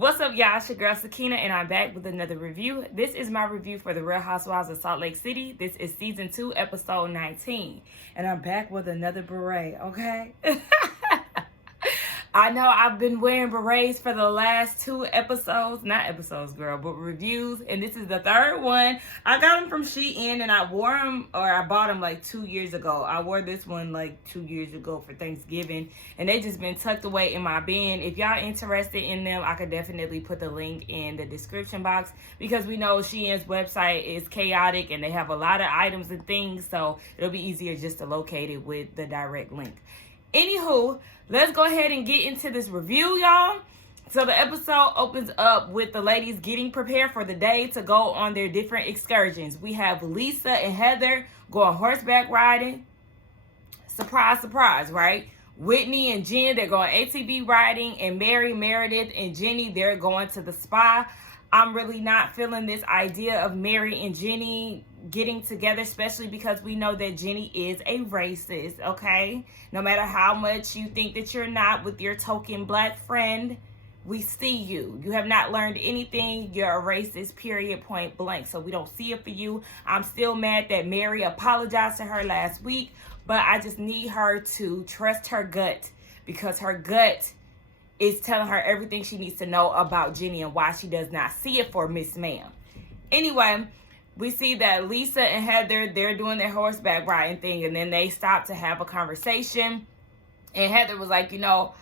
What's up, y'all? It's your girl Sakina, and I'm back with another review. This is my review for The Real Housewives of Salt Lake City. This is season 2, episode 19, and I'm back with another beret. Okay. I know I've been wearing berets for the last 2 episodes. Not episodes, girl, but reviews. And this is the third one. I got them from Shein, and I wore them, or I bought them like 2 years ago. I wore this one like 2 years ago for Thanksgiving. And they just been tucked away in my bin. If y'all interested in them, I could definitely put the link in the description box. Because we know Shein's website is chaotic, and they have a lot of items and things. So it'll be easier just to locate it with the direct link. Anywho, let's go ahead and get into this review, y'all. So the episode opens up with the ladies getting prepared for the day to go on their different excursions. We have Lisa and Heather going horseback riding. Surprise, surprise, right? Whitney and Jen, they're going ATV riding. And Mary, Meredith, and Jenny, they're going to the spa. I'm really not feeling this idea of Mary and Jenny getting together, especially because we know that Jenny is a racist, okay? No matter how much you think that you're not with your token black friend, we see you. You have not learned anything. You're a racist, period, point blank. So we don't see it for you. I'm still mad that Mary apologized to her last week, but I just need her to trust her gut, because her gut is telling her everything she needs to know about Jenny and why she does not see it for Miss Ma'am. Anyway, we see that Lisa and Heather, they're doing their horseback riding thing, and then they stop to have a conversation. And Heather was like, you know,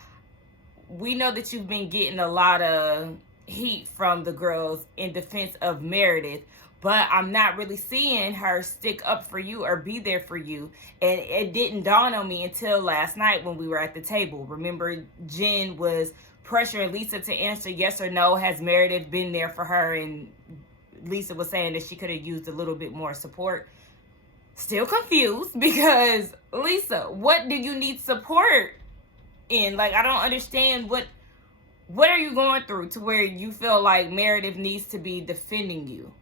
we know that you've been getting a lot of heat from the girls in defense of Meredith, but I'm not really seeing her stick up for you or be there for you. And it didn't dawn on me until last night when we were at the table. Remember, Jen was pressuring Lisa to answer yes or no. Has Meredith been there for her? And Lisa was saying that she could have used a little bit more support. Still confused, because Lisa, what do you need support in? Like, I don't understand what are you going through to where you feel like Meredith needs to be defending you?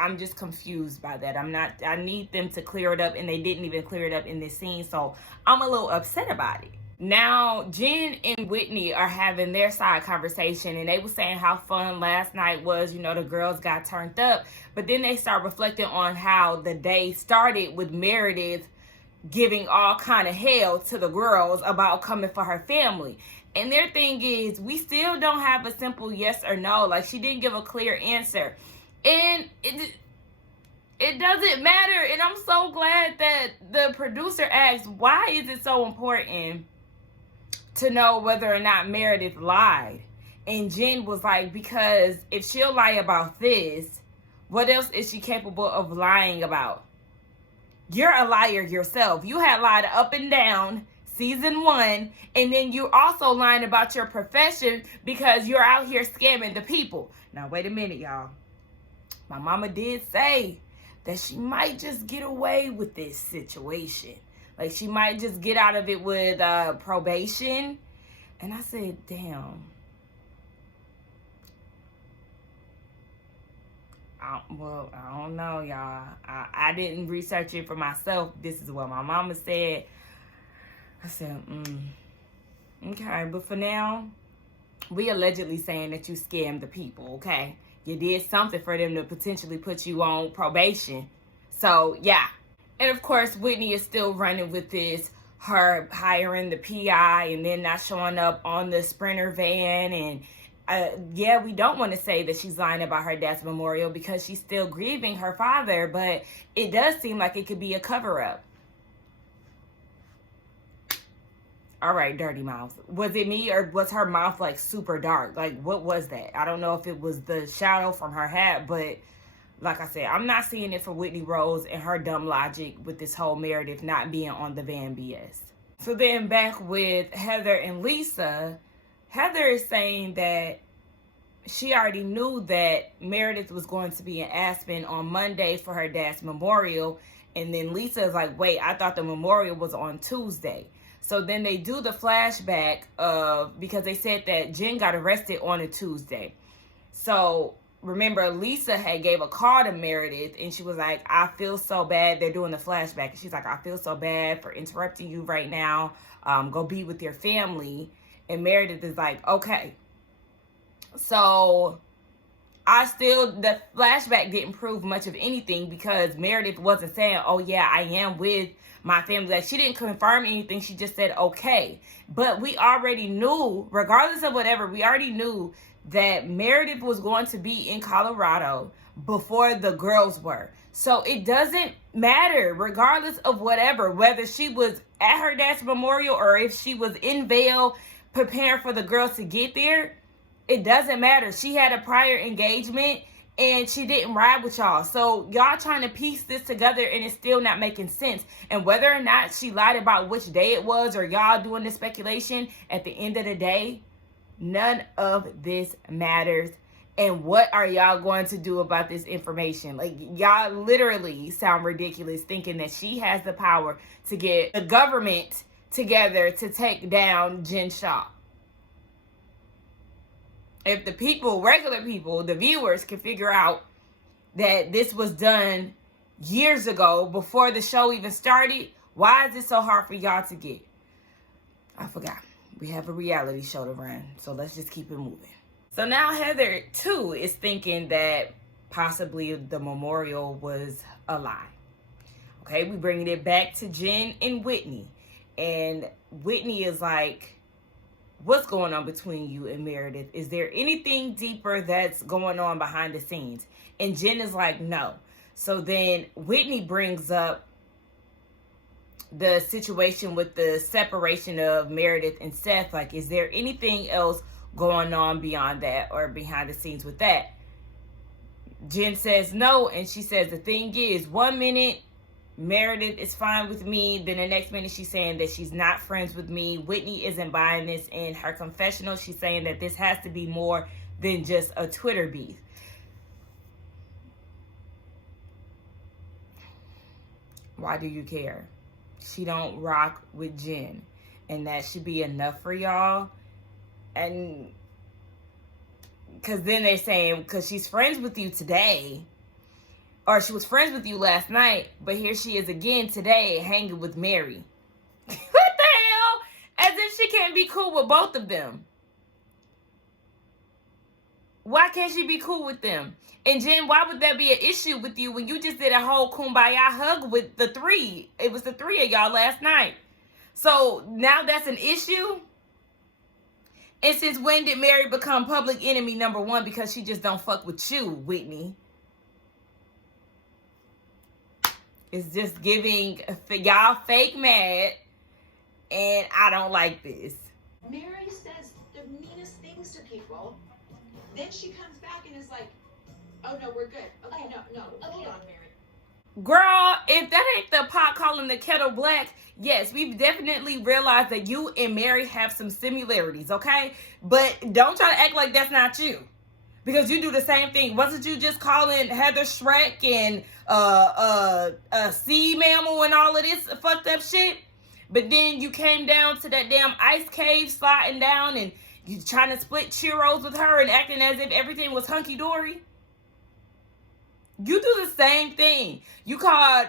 I'm just confused by that. I need them to clear it up, and they didn't even clear it up in this scene, so I'm a little upset about it. Now, Jen and Whitney are having their side conversation, and they were saying how fun last night was. You know, the girls got turned up, but then they start reflecting on how the day started with Meredith giving all kind of hell to the girls about coming for her family. And their thing is, we still don't have a simple yes or no. Like, she didn't give a clear answer. And it doesn't matter. And I'm so glad that the producer asked, why is it so important to know whether or not Meredith lied? And Jen was like, because if she'll lie about this, what else is she capable of lying about? You're a liar yourself. You had lied up and down season 1, and then you're also lying about your profession because you're out here scamming the people. Now, wait a minute, y'all. My mama did say that she might just get away with this situation. Like, she might just get out of it with probation. And I said, damn. I don't know, y'all. I didn't research it for myself. This is what my mama said. I said, okay. But for now, we allegedly saying that you scammed the people, okay? You did something for them to potentially put you on probation. So, yeah. And, of course, Whitney is still running with this, her hiring the PI and then not showing up on the Sprinter van. And, yeah, we don't want to say that she's lying about her dad's memorial because she's still grieving her father. But it does seem like it could be a cover-up. All right, dirty mouth. Was it me, or was her mouth like super dark? Like, what was that? I don't know if it was the shadow from her hat, but like I said, I'm not seeing it for Whitney Rose and her dumb logic with this whole Meredith not being on the van BS. So then back with Heather and Lisa, Heather is saying that she already knew that Meredith was going to be in Aspen on Monday for her dad's memorial. And then Lisa is like, wait, I thought the memorial was on Tuesday. So then they do the flashback of, because they said that Jen got arrested on a Tuesday. So remember, Lisa had gave a call to Meredith, and she was like, I feel so bad. They're doing the flashback. And she's like, I feel so bad for interrupting you right now. Go be with your family. And Meredith is like, okay. So the flashback didn't prove much of anything because Meredith wasn't saying, oh yeah, I am with my family. Like, she didn't confirm anything. She just said, okay. But we already knew, regardless of whatever, we already knew that Meredith was going to be in Colorado before the girls were. So it doesn't matter, regardless of whatever, whether she was at her dad's memorial or if she was in Vail preparing for the girls to get there. It doesn't matter. She had a prior engagement and she didn't ride with y'all. So y'all trying to piece this together and it's still not making sense. And whether or not she lied about which day it was or y'all doing the speculation, at the end of the day, none of this matters. And what are y'all going to do about this information? Like, y'all literally sound ridiculous thinking that she has the power to get the government together to take down Jen Shah. If the people, regular people, the viewers can figure out that this was done years ago before the show even started, why is it so hard for y'all to get? I forgot. We have a reality show to run, so let's just keep it moving. So now Heather, too, is thinking that possibly the memorial was a lie. Okay, we bringing it back to Jen and Whitney. And Whitney is like, what's going on between you and Meredith? Is there anything deeper that's going on behind the scenes? And Jen is like, no. So then Whitney brings up the situation with the separation of Meredith and Seth. Like, is there anything else going on beyond that or behind the scenes with that? Jen says no, and she says the thing is, 1 minute Meredith is fine with me, then the next minute she's saying that she's not friends with me. Whitney isn't buying this. In her confessional, she's saying that this has to be more than just a Twitter beef. Why do you care? She don't rock with Jen, and that should be enough for y'all. And because then they're saying, because she's friends with you today, or she was friends with you last night, but here she is again today hanging with Mary. What the hell? As if she can't be cool with both of them. Why can't she be cool with them? And Jen, why would that be an issue with you when you just did a whole kumbaya hug with the three? It was the three of y'all last night. So now that's an issue? And since when did Mary become public enemy number one? Because she just don't fuck with you, Whitney. It's just giving y'all fake mad, and I don't like this. Mary says the meanest things to people. Then she comes back and is like, oh no, we're good. Okay, no, hold on, Mary. Girl, if that ain't the pot calling the kettle black, yes, we've definitely realized that you and Mary have some similarities, okay? But don't try to act like that's not you. Because you do the same thing. Wasn't you just calling Heather Shrek and sea mammal and all of this fucked up shit? But then you came down to that damn ice cave sliding down and you trying to split churros with her and acting as if everything was hunky-dory? You do the same thing. You called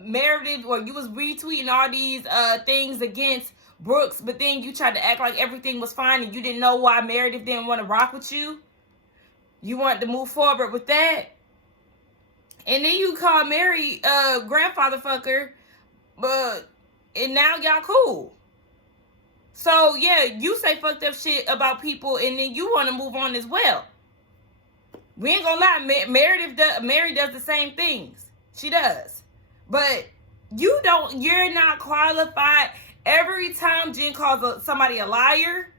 Meredith, or you was retweeting all these things against Brooks, but then you tried to act like everything was fine and you didn't know why Meredith didn't want to rock with you. You want to move forward with that. And then you call Mary grandfather fucker, and now y'all cool. So yeah, you say fucked up shit about people and then you want to move on as well. We ain't gonna lie, Mary does the same things. She does. But you're not qualified. Every time Jen calls somebody a liar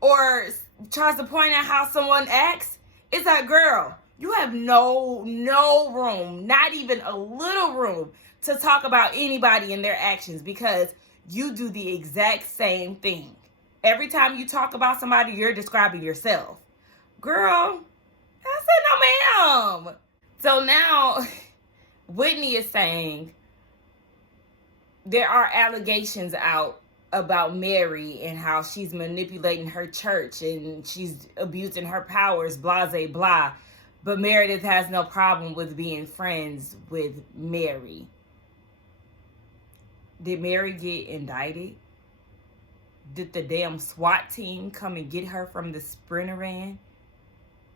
or tries to point out how someone acts, it's like, girl, you have no room, not even a little room to talk about anybody and their actions, because you do the exact same thing. Every time you talk about somebody, you're describing yourself. Girl, I said no, ma'am. So now Whitney is saying there are allegations out about Mary and how she's manipulating her church and she's abusing her powers, blah, blah, blah. But Meredith has no problem with being friends with Mary. Did Mary get indicted? did the damn SWAT team come and get her from the Sprinter van?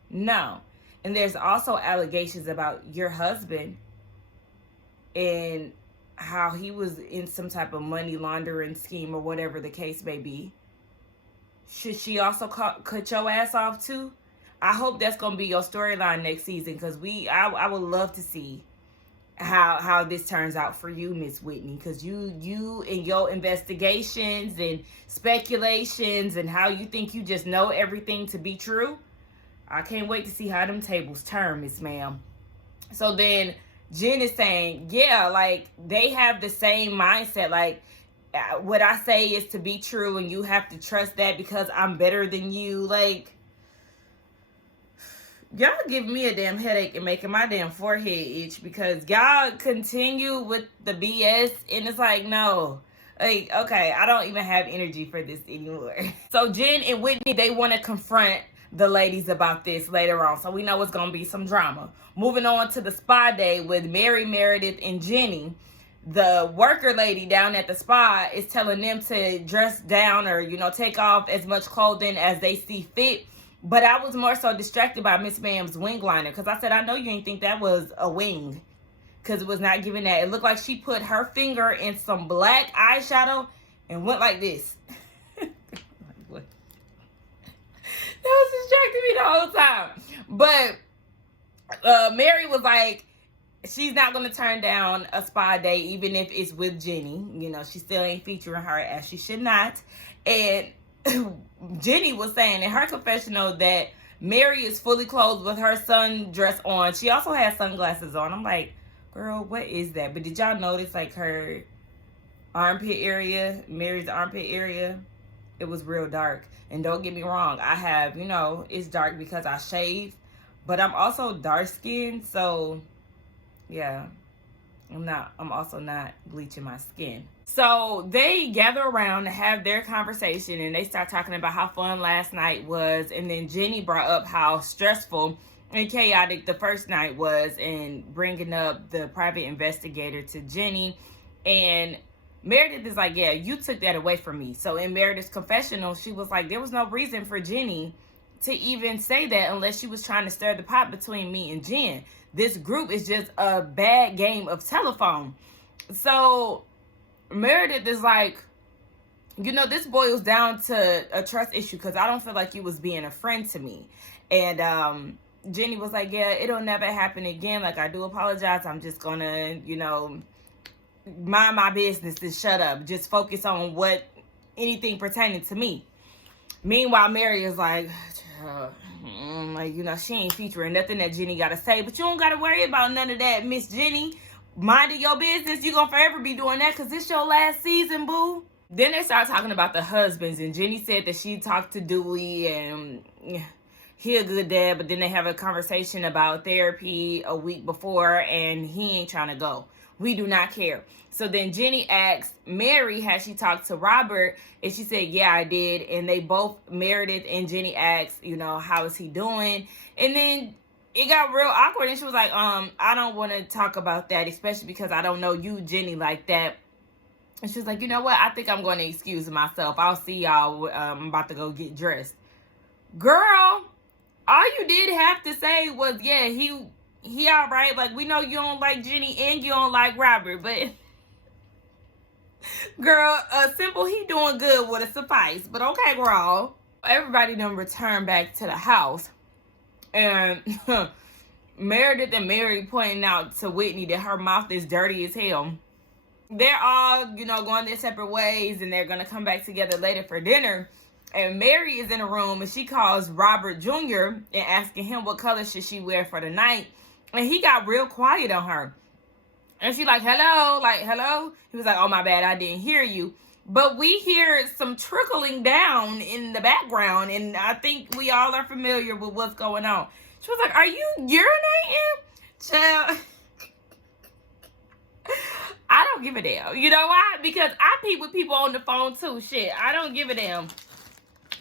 No. And there's also allegations about your husband and how he was in some type of money laundering scheme or whatever the case may be. Should she also cut your ass off too? I hope that's going to be your storyline next season, because I would love to see how this turns out for you, Miss Whitney, because you and your investigations and speculations and how you think you just know everything to be true. I can't wait to see how them tables turn, Miss Ma'am. So then Jen is saying, yeah, like, they have the same mindset. Like, what I say is to be true, and you have to trust that because I'm better than you. Like, y'all give me a damn headache and making my damn forehead itch, because y'all continue with the BS, and it's like, no. Like, okay, I don't even have energy for this anymore. So Jen and Whitney, they want to confront the ladies about this later on. So we know it's going to be some drama. Moving on to the spa day with Mary, Meredith, and Jenny. The worker lady down at the spa is telling them to dress down or, take off as much clothing as they see fit. But I was more so distracted by Miss Ma'am's wing liner, because I said, I know you didn't think that was a wing, because it was not giving that. It looked like she put her finger in some black eyeshadow and went like this. That was distracting me the whole time. But Mary was like, she's not going to turn down a spa day, even if it's with Jenny. She still ain't featuring her, as she should not. And Jenny was saying in her confessional that Mary is fully clothed with her sundress on. She also has sunglasses on. I'm like, girl, what is that? But did y'all notice, like, her armpit area, Mary's armpit area? It was real dark. And don't get me wrong, I have, it's dark because I shave, but I'm also dark skinned, so yeah, I'm also not bleaching my skin. So they gather around to have their conversation, and they start talking about how fun last night was. And then Jenny brought up how stressful and chaotic the first night was, and bringing up the private investigator to Jenny. And Meredith is like, yeah, you took that away from me. So in Meredith's confessional, she was like, there was no reason for Jenny to even say that unless she was trying to stir the pot between me and Jen. This group is just a bad game of telephone. So Meredith is like, this boils down to a trust issue, because I don't feel like you was being a friend to me. And Jenny was like, yeah, it'll never happen again. Like, I do apologize. I'm just gonna, mind my business and shut up. Just focus on anything pertaining to me. Meanwhile, Mary is like, she ain't featuring nothing that Jenny gotta say. But you don't gotta worry about none of that, Miss Jenny. Minding your business. You gonna forever be doing that, because this your last season, boo. Then they start talking about the husbands, and Jenny said that she talked to Dewey and he a good dad, but then they have a conversation about therapy a week before, and he ain't trying to go. We do not care. So then Jenny asked Mary, has she talked to Robert? And she said, yeah, I did. And they both, Meredith and Jenny, asked, how is he doing? And then it got real awkward. And she was like, I don't want to talk about that, especially because I don't know you, Jenny, like that. And she was like, you know what? I think I'm going to excuse myself. I'll see y'all. I'm about to go get dressed. Girl, all you did have to say was, yeah, he all right. Like, we know you don't like Jenny and you don't like Robert, but girl, simple, he doing good would have sufficed. But okay, girl. Everybody done returned back to the house. And Meredith and Mary pointing out to Whitney that her mouth is dirty as hell. They're all, going their separate ways, and they're going to come back together later for dinner. And Mary is in a room, and she calls Robert Jr. and asking him what color should she wear for the night. And he got real quiet on her. And she like, hello? Like, hello? He was like, oh, my bad, I didn't hear you. But we hear some trickling down in the background, and I think we all are familiar with what's going on. She was like, are you urinating? Child, I don't give a damn. You know why? Because I pee with people on the phone too. Shit, I don't give a damn.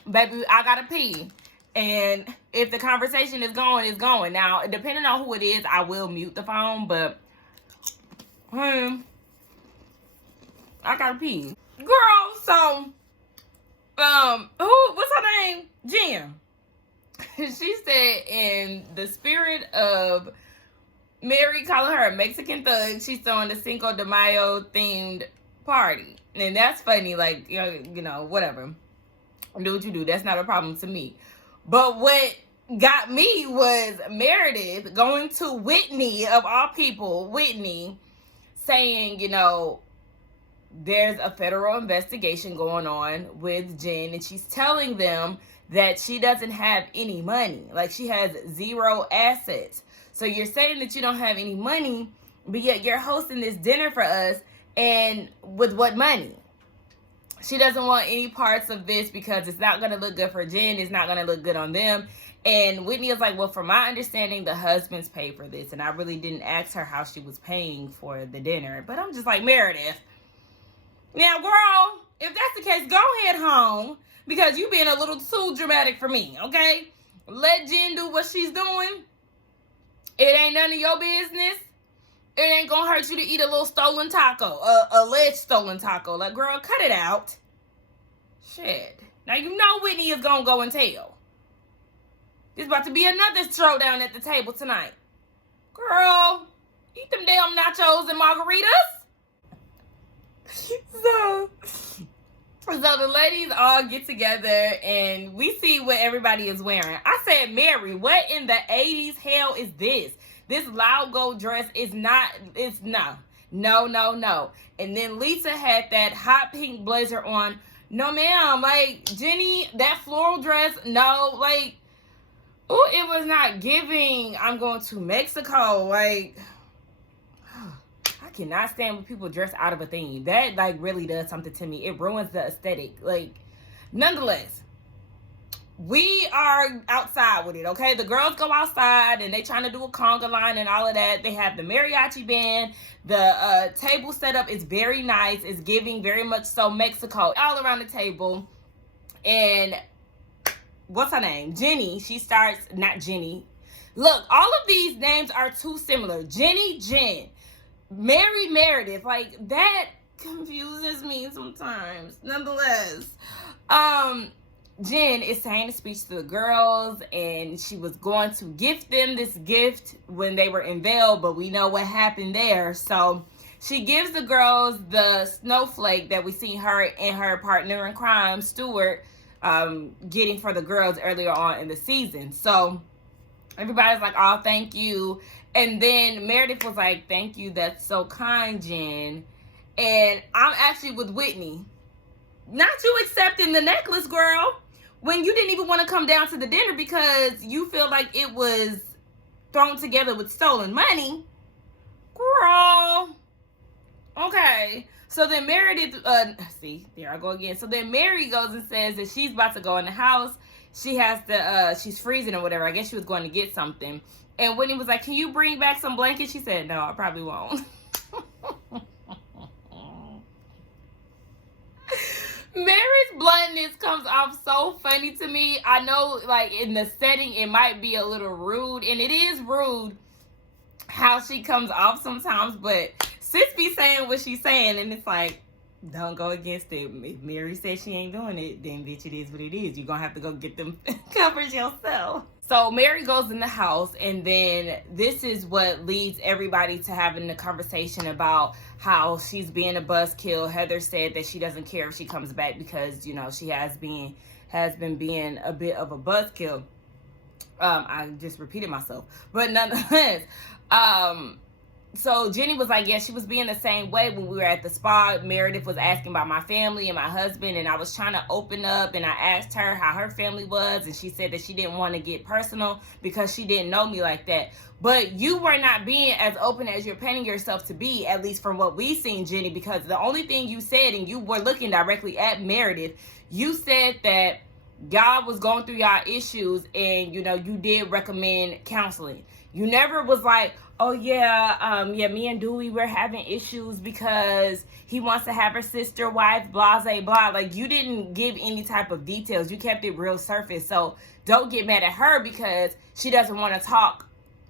Baby, I gotta pee. And if the conversation is going, it's going. Now, depending on who it is, I will mute the phone, but I gotta pee. Girl, so What's her name? Jen. She said, in the spirit of Mary calling her a Mexican thug, she's throwing the Cinco de Mayo themed party. And that's funny, like, you know, whatever. Do what you do. That's not a problem to me. But what got me was Meredith going to Whitney, of all people, Whitney, saying, you know, there's a federal investigation going on with Jen, and she's telling them that she doesn't have any money. Like, she has zero assets. So you're saying that you don't have any money, but yet you're hosting this dinner for us, and with what money? She doesn't want any parts of this because it's not going to look good for Jen. It's not going to look good on them. And Whitney is like, well, from my understanding, the husbands pay for this. And I really didn't ask her how she was paying for the dinner. But I'm just like, Meredith. Now, girl, if that's the case, go ahead home, because you being a little too dramatic for me, okay? Let Jen do what she's doing. It ain't none of your business. It ain't gonna hurt you to eat a little stolen taco, alleged stolen taco. Like, girl, cut it out. Shit. Now, you know Whitney is gonna go and tell. There's about to be another throwdown at the table tonight. Girl, eat them damn nachos and margaritas. So the ladies all get together and we see what everybody is wearing. I said, Mary, what in the 80s hell is this? This loud gold dress is not, it's no. And then Lisa had that hot pink blazer on. No, ma'am. Like, Jenny, that floral dress, no. Like, oh, it was not giving, I'm going to Mexico. Like, I cannot stand when people dress out of a theme. That, like, really does something to me. It ruins the aesthetic. Like, nonetheless, we are outside with it, okay? The girls go outside and they trying to do a conga line and all of that. They have the mariachi band. The table setup is very nice. It's giving very much so Mexico all around the table. And what's her name? Jenny. She starts, not Jenny. Look, all of these names are too similar. Jenny, Jen. Mary, Meredith. Like, that confuses me sometimes. Nonetheless, Jen is saying a speech to the girls, and she was going to gift them this gift when they were unveiled, but we know what happened there. So she gives the girls the snowflake that we see her and her partner in crime, Stuart, getting for the girls earlier on in the season. So everybody's like, oh, thank you. And then Meredith was like, thank you, that's so kind, Jen. And I'm actually with Whitney. Not you accepting the necklace, girl, when you didn't even want to come down to the dinner because you feel like it was thrown together with stolen money. Girl. Okay. So then Meredith, see, there I go again. So then Mary goes and says that she's about to go in the house. She has to, she's freezing or whatever. I guess she was going to get something. And Whitney was like, can you bring back some blankets? She said, no, I probably won't. Mary's bluntness comes off so funny to me. I know, like, in the setting, it might be a little rude. And it is rude how she comes off sometimes. But sis be saying what she's saying. And it's like, don't go against it. If Mary says she ain't doing it, then bitch, it is what it is. You're going to have to go get them covers yourself. So Mary goes in the house, and then this is what leads everybody to having the conversation about how she's being a buzzkill. Heather said that she doesn't care if she comes back because, you know, she has been being a bit of a buzzkill. I just repeated myself. But nonetheless, so Jenny was like, yeah, she was being the same way when we were at the spa. Meredith was asking about my family and my husband, and I was trying to open up, and I asked her how her family was, and she said that she didn't want to get personal because she didn't know me like that. But you were not being as open as you're painting yourself to be, at least from what we've seen, Jenny, because the only thing you said, and you were looking directly at Meredith, you said that God was going through y'all issues, and, you know, you did recommend counseling. You never was like, oh, yeah, me and Dewey, we're having issues because he wants to have her sister, wife, blah, blah, blah. Like, you didn't give any type of details. You kept it real surface. So don't get mad at her because she doesn't want to talk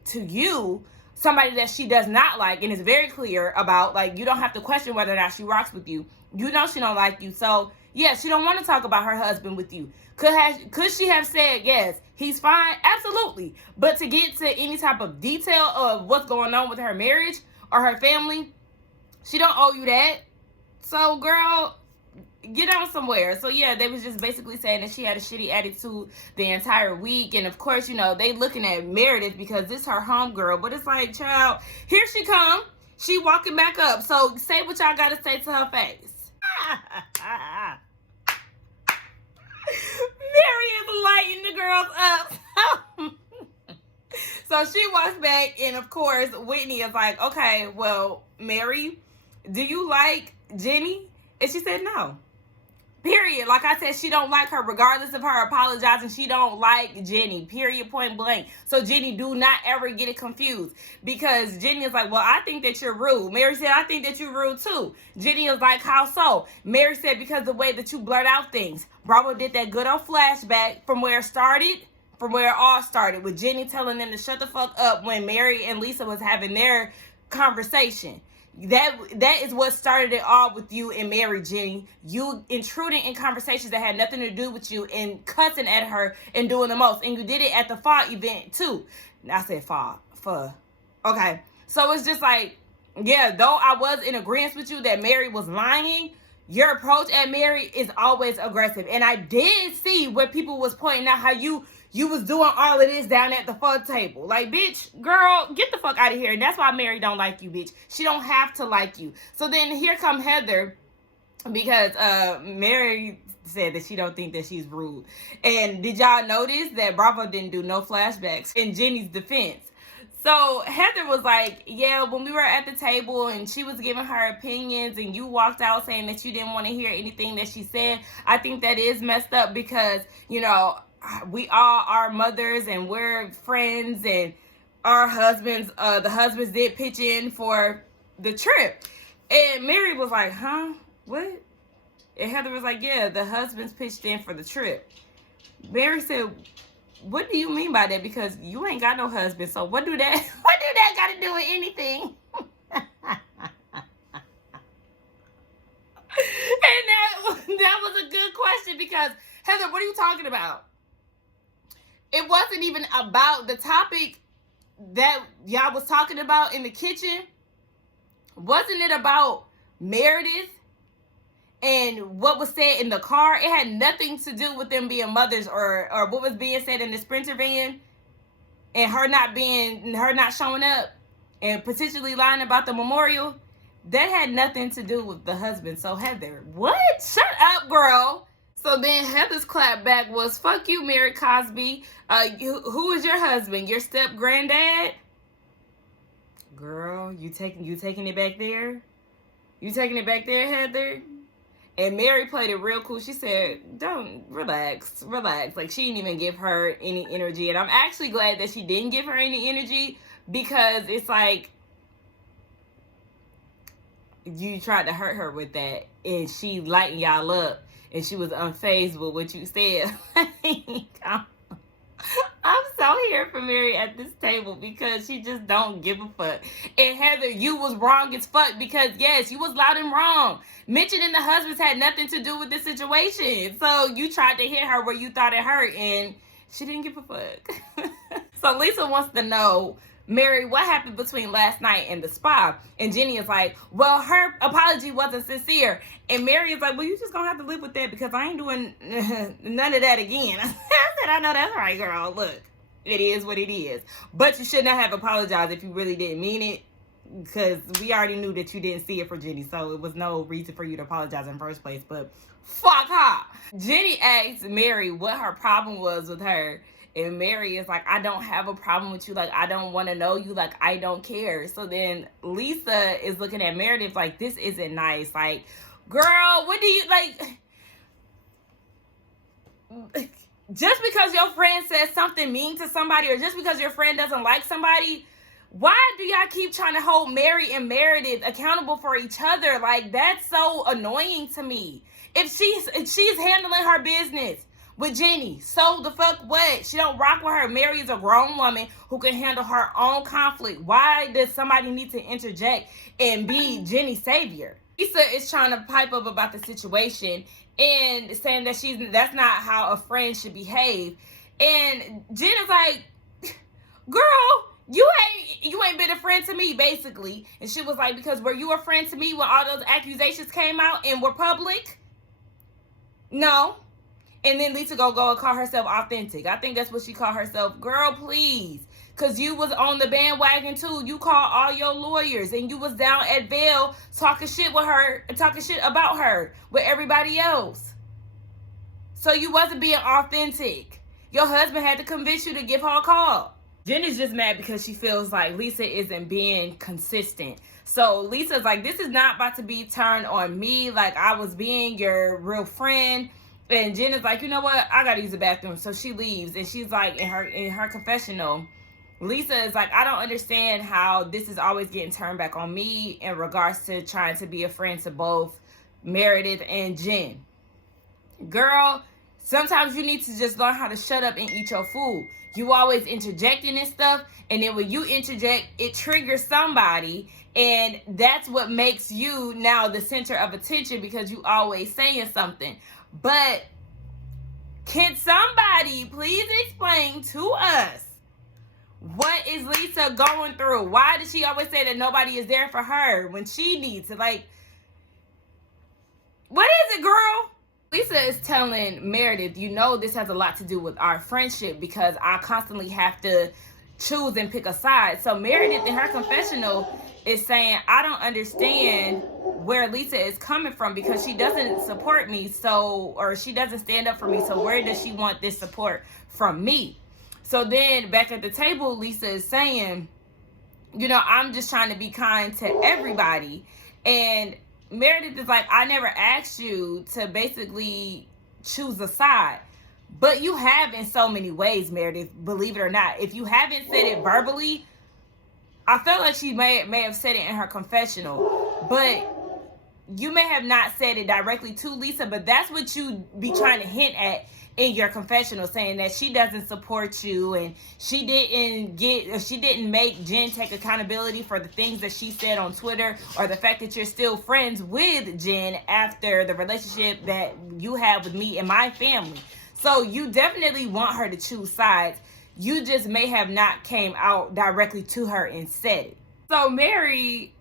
to you, somebody that she does not like, and is very clear about. Like, you don't have to question whether or not she rocks with you. You know she don't like you. So, Yeah, she don't want to talk about her husband with you. Could she have said, yes, he's fine? Absolutely. But to get to any type of detail of what's going on with her marriage or her family, she don't owe you that. So, girl, get on somewhere. So, yeah, they was just basically saying that she had a shitty attitude the entire week. And, of course, you know, they looking at Meredith because this her homegirl. But it's like, child, here she come. She walking back up. So, say what y'all got to say to her face. Mary is lighting the girls up. So she walks back, and of course, Whitney is like, okay, well, Mary, do you like Jenny? And she said no. Period. Like I said, she don't like her, regardless of her apologizing. She don't like Jenny. Period. Point blank. So Jenny, do not ever get it confused, because Jenny is like, well, I think that you're rude. Mary said, I think that you're rude too. Jenny is like, how so? Mary said, because the way that you blurt out things. Bravo did that good old flashback from where it started. From where it all started, with Jenny telling them to shut the fuck up when Mary and Lisa was having their conversation. That is what started it all with you and Mary, Jenny. You intruding in conversations that had nothing to do with you and cussing at her and doing the most. And you did it at the fall event too. I said fall. Okay. So it's just like, yeah, though I was in agreement with you that Mary was lying, your approach at Mary is always aggressive. And I did see where people was pointing out how you was doing all of this down at the pho table. Like, bitch, girl, get the fuck out of here. And that's why Mary don't like you, bitch. She don't have to like you. So then here come Heather, because Mary said that she don't think that she's rude. And did y'all notice that Bravo didn't do no flashbacks in Jenny's defense? So Heather was like, yeah, when we were at the table and she was giving her opinions and you walked out saying that you didn't want to hear anything that she said, I think that is messed up, because, you know, we all are mothers and we're friends, and our husbands, the husbands did pitch in for the trip. And Mary was like, huh? What? And Heather was like, yeah, the husbands pitched in for the trip. Mary said, what do you mean by that? Because you ain't got no husband. So what do that got to do with anything? And that was a good question, because Heather, what are you talking about? It wasn't even about the topic that y'all was talking about in the kitchen. Wasn't it about Meredith and what was said in the car? It had nothing to do with them being mothers or what was being said in the Sprinter van, and her not showing up and potentially lying about the memorial. That had nothing to do with the husband. So Heather, what? Shut up, girl. So then Heather's clap back was, fuck you, Mary Cosby. Who is your husband? Your step granddad? Girl, you taking it back there? You taking it back there, Heather? And Mary played it real cool. She said, don't, relax. Like, she didn't even give her any energy. And I'm actually glad that she didn't give her any energy, because it's like, you tried to hurt her with that, and she lightened y'all up. And she was unfazed with what you said. I'm so here for Mary at this table, because she just don't give a fuck. And Heather, you was wrong as fuck, because yes, you was loud and wrong. Mentioning the husbands had nothing to do with the situation. So you tried to hit her where you thought it hurt, and she didn't give a fuck. So Lisa wants to know, Mary, what happened between last night and the spa? And Jenny is like, well, her apology wasn't sincere. And Mary is like, well, you just gonna have to live with that, because I ain't doing none of that again. I said, I know that's right, girl. Look, it is what it is. But you should not have apologized if you really didn't mean it, because we already knew that you didn't see it for Jenny. So it was no reason for you to apologize in the first place. But fuck her. Jenny asked Mary what her problem was with her. And Mary is like, I don't have a problem with you. Like, I don't want to know you. Like, I don't care. So then Lisa is looking at Meredith like, this isn't nice. Like, girl, what do you, like, just because your friend says something mean to somebody, or just because your friend doesn't like somebody, why do y'all keep trying to hold Mary and Meredith accountable for each other? Like, that's so annoying to me. If she's handling her business with Jenny, so the fuck what? She don't rock with her. Mary is a grown woman who can handle her own conflict. Why does somebody need to interject and be Jenny's savior? Lisa is trying to pipe up about the situation, and saying that that's not how a friend should behave. And Jen is like, girl, you ain't been a friend to me, basically. And she was like, because were you a friend to me when all those accusations came out and were public? No. And then Lisa go and call herself authentic. I think that's what she called herself. Girl, please. Because you was on the bandwagon too. You called all your lawyers and you was down at Vail talking shit with her, talking shit about her with everybody else. So you wasn't being authentic. Your husband had to convince you to give her a call. Jen is just mad because she feels like Lisa isn't being consistent. So Lisa's like, this is not about to be turned on me. Like, I was being your real friend. And Jen is like, you know what? I gotta use the bathroom. So she leaves, and she's like, in her confessional, Lisa is like, I don't understand how this is always getting turned back on me in regards to trying to be a friend to both Meredith and Jen. Girl, sometimes you need to just learn how to shut up and eat your food. You always interjecting and stuff, and then when you interject, it triggers somebody, and that's what makes you now the center of attention because you always saying something. But can somebody please explain to us, what is Lisa going through? Why does she always say that nobody is there for her when she needs it? Like, what is it, girl? Lisa is telling Meredith, you know, this has a lot to do with our friendship because I constantly have to choose and pick a side. So Meredith in her confessional is saying, I don't understand where Lisa is coming from because she doesn't support me, or she doesn't stand up for me. So where does she want this support from me? So then back at the table, Lisa is saying, you know, I'm just trying to be kind to everybody. And Meredith is like, I never asked you to basically choose a side. But you have in so many ways, Meredith, believe it or not. If you haven't said it verbally, I feel like she may have said it in her confessional. But you may have not said it directly to Lisa, but that's what you be trying to hint at in your confessional, saying that she doesn't support you and she didn't make Jen take accountability for the things that she said on Twitter, or the fact that you're still friends with Jen after the relationship that you have with me and my family. So you definitely want her to choose sides. You just may have not came out directly to her and said it. So Mary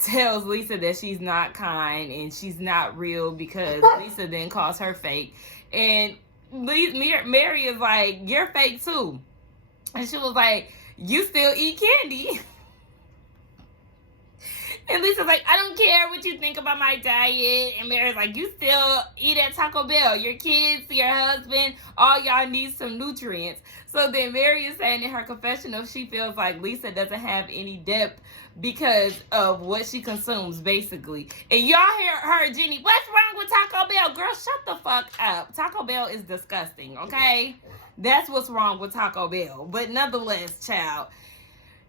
tells Lisa that she's not kind and she's not real because Lisa then calls her fake. And Mary is like, you're fake too. And she was like, you still eat candy. And Lisa's like, I don't care what you think about my diet. And Mary's like, you still eat at Taco Bell. Your kids, your husband, all y'all need some nutrients. So then Mary is saying in her confessional, she feels like Lisa doesn't have any depth because of what she consumes, basically. And y'all heard Jenny, what's wrong with Taco Bell? Girl, shut the fuck up. Taco Bell is disgusting, okay? That's what's wrong with Taco Bell. But nonetheless, child,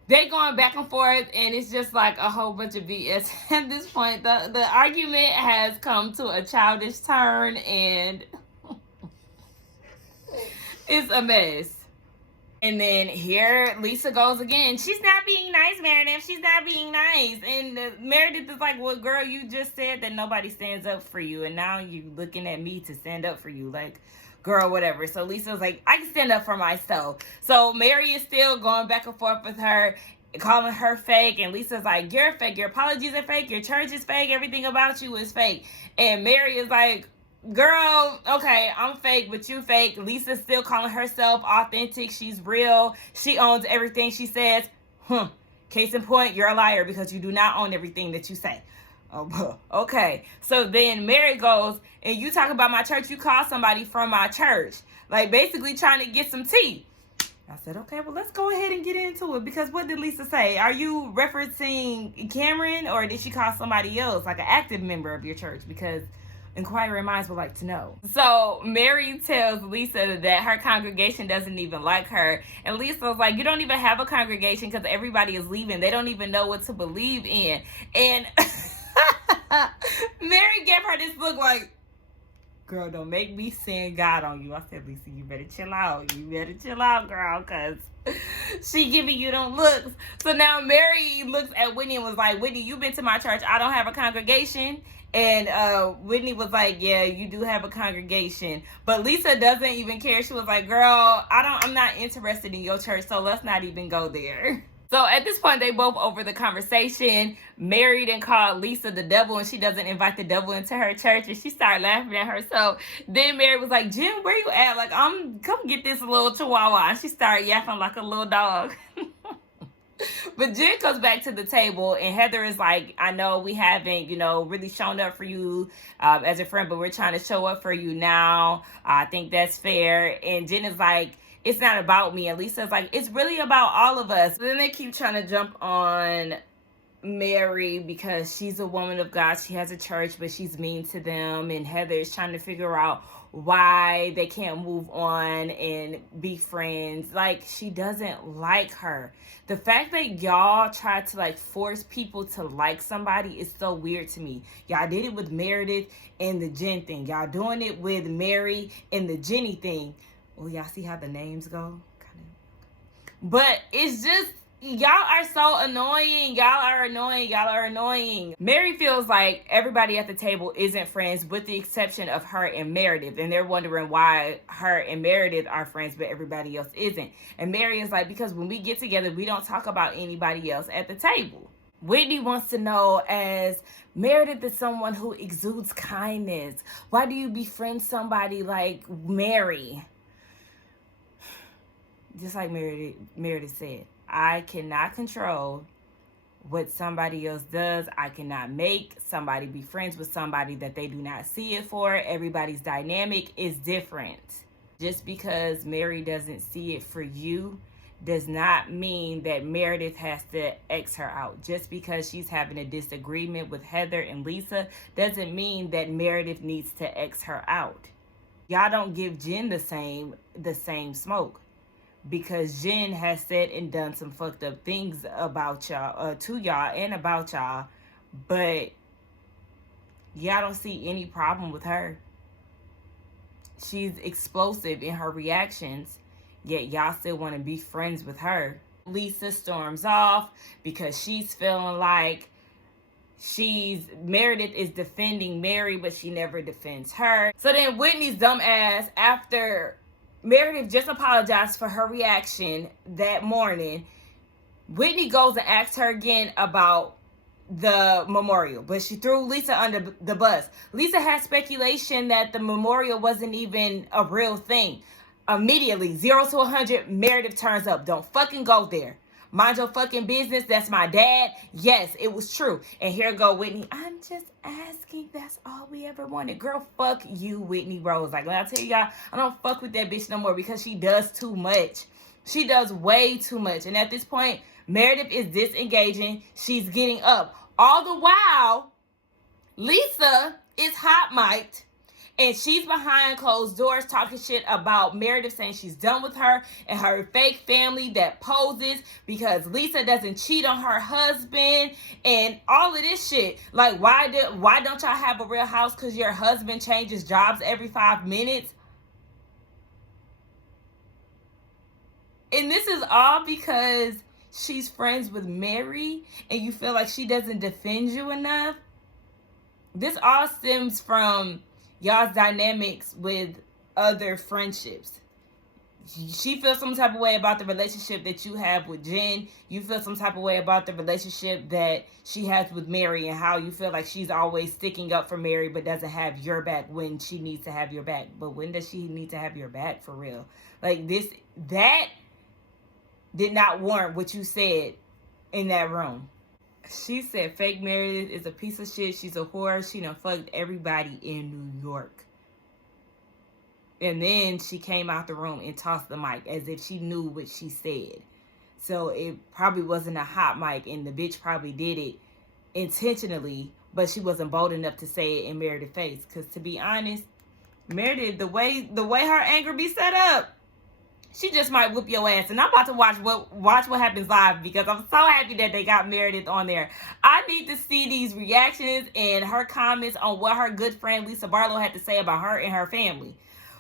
they going back and forth, and it's just like a whole bunch of BS. At this point, the argument has come to a childish turn, and it's a mess. And then here Lisa goes again. She's not being nice, Meredith. She's not being nice. And Meredith is like, well, girl, you just said that nobody stands up for you, and now you looking at me to stand up for you. Like, girl, whatever. So Lisa's like, I can stand up for myself. So Mary is still going back and forth with her, calling her fake. And Lisa's like, you're fake. Your apologies are fake. Your church is fake. Everything about you is fake. And Mary is like, girl, okay, I'm fake, but you fake. Lisa's still calling herself authentic. She's real. She owns everything she says. Case in point, you're a liar because you do not own everything that you say. Oh, okay. So then Mary goes, and you talk about my church, you call somebody from my church. Like, basically trying to get some tea. I said, okay, well, let's go ahead and get into it. Because what did Lisa say? Are you referencing Cameron, or did she call somebody else, like an active member of your church? Because inquiring minds would like to know. So Mary tells Lisa that her congregation doesn't even like her. And Lisa was like, you don't even have a congregation because everybody is leaving. They don't even know what to believe in. And Mary gave her this look like, Girl, don't make me send God on you. I said, Lisa, you better chill out. You better chill out, girl, because she giving you them looks. So now Mary looks at Whitney and was like, Whitney, you been to my church. I don't have a congregation. And Whitney was like, yeah, you do have a congregation. But Lisa doesn't even care. She was like, girl, I'm not interested in your church, so let's not even go there. So at this point, they both over the conversation. Mary then called Lisa the devil, and she doesn't invite the devil into her church, and she started laughing at her. So then Mary was like, Jim, where you at? Like, come get this little chihuahua. And she started yapping like a little dog. But Jen goes back to the table, and Heather is like, I know we haven't, really shown up for you as a friend, but we're trying to show up for you now. I think that's fair. And Jen is like, it's not about me. And Lisa's like, it's really about all of us. Then they keep trying to jump on Mary because she's a woman of God. She has a church, but she's mean to them. And Heather is trying to figure out why they can't move on and be friends. Like, she doesn't like her. The fact that y'all try to force people to like somebody is so weird to me. Y'all did it with Meredith and the Jen thing. Y'all doing it with Mary and the Jenny thing. Oh, y'all see how the names go? But it's just, y'all are so annoying. Y'all are annoying. Mary feels like everybody at the table isn't friends with the exception of her and Meredith. And they're wondering why her and Meredith are friends, but everybody else isn't. And Mary is like, because when we get together, we don't talk about anybody else at the table. Whitney wants to know, as Meredith is someone who exudes kindness, why do you befriend somebody like Mary? Just like Meredith said, I cannot control what somebody else does. I cannot make somebody be friends with somebody that they do not see it for. Everybody's dynamic is different. Just because Mary doesn't see it for you does not mean that Meredith has to X her out. Just because she's having a disagreement with Heather and Lisa doesn't mean that Meredith needs to X her out. Y'all don't give Jen the same smoke. Because Jen has said and done some fucked up things about y'all, to y'all and about y'all. But y'all don't see any problem with her. She's explosive in her reactions. Yet y'all still want to be friends with her. Lisa storms off because she's feeling like Meredith is defending Mary, but she never defends her. So then Whitney's dumb ass, after Meredith just apologized for her reaction that morning, Whitney goes and asks her again about the memorial, but she threw Lisa under the bus. Lisa had speculation that the memorial wasn't even a real thing. Immediately, 0 to 100, Meredith turns up. Don't fucking go there. Mind your fucking business. That's my dad. Yes, it was true. And here go Whitney. I'm just asking. That's all we ever wanted. Girl, fuck you, Whitney Rose. Like, when I tell y'all, I don't fuck with that bitch no more because she does too much. She does way too much. And at this point, Meredith is disengaging. She's getting up. All the while, Lisa is hot mic'd. And she's behind closed doors talking shit about Meredith, saying she's done with her and her fake family that poses because Lisa doesn't cheat on her husband and all of this shit. Like, why don't y'all have a real house? Because your husband changes jobs every 5 minutes. And this is all because she's friends with Mary and you feel like she doesn't defend you enough. This all stems from y'all's dynamics with other friendships. She feels some type of way about the relationship that you have with Jen. You feel some type of way about the relationship that she has with Mary and how you feel like she's always sticking up for Mary but doesn't have your back when she needs to have your back. But when does she need to have your back for real? Like, that did not warrant what you said in that room. She said fake Meredith is a piece of shit. She's a whore. She done fucked everybody in New York. And then she came out the room and tossed the mic as if she knew what she said. So it probably wasn't a hot mic and the bitch probably did it intentionally, but she wasn't bold enough to say it in Meredith's face. Because to be honest, Meredith, the way her anger be set up, she just might whoop your ass. And I'm about to watch what happens live because I'm so happy that they got Meredith on there. I need to see these reactions and her comments on what her good friend Lisa Barlow had to say about her and her family.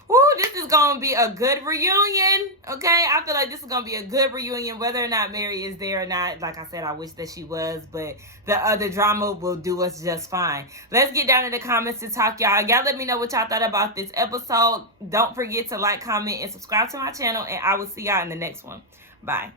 Woo, this is going to be a good reunion, okay? I feel like this is going to be a good reunion, whether or not Mary is there or not. Like I said, I wish that she was, but the other drama will do us just fine. Let's get down in the comments to talk, y'all. Y'all let me know what y'all thought about this episode. Don't forget to like, comment, and subscribe to my channel, and I will see y'all in the next one. Bye.